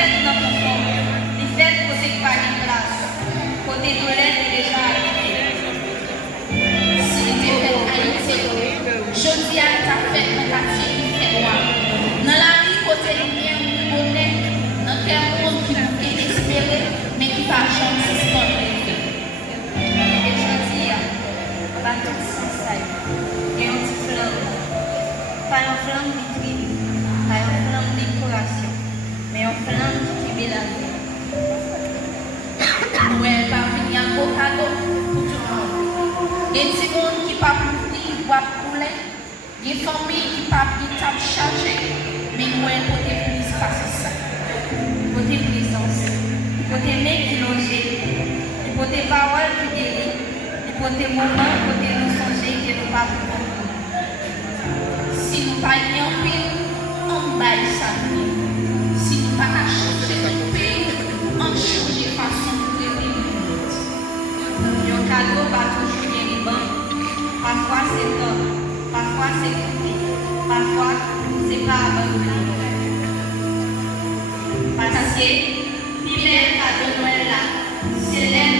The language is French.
fête dans ton fond. Les fêtes côté pas une place. Côté toilette déjà arrivé. Si tu es fait Haïti, je dis à ta fête dans ta fille qui fait noir. Dans la vie, côté lumière, côté, dans quel monde qui est espéré, mais qui pas jamais suspendre. Et je dis, pas tout sans ça. Et on dit flamme. Pas une flamme vitrine, pas une flamme décoration, mais une flamme qui est la vie. Nous sommes parvenus à un beau cadeau pour tout le monde. Il y a des gens qui ne peuvent pas couler, il y a des familles qui ne peuvent pas charger, mais nous sommes côté plus passer ça. Côté présence, côté mec qui loge, côté parole qui guérit, côté moment, côté nous songer qui nous pas pour. Si nous ne payons pas en pile, on baille ça. Si nous ne pas changer de pays, on change de façon de vivre. Le cadeau va toujours bien les bancs. Parfois c'est top, parfois c'est coupé, parfois c'est pas abandonné. Parce que, l'hiver à de Noël là, c'est l'aide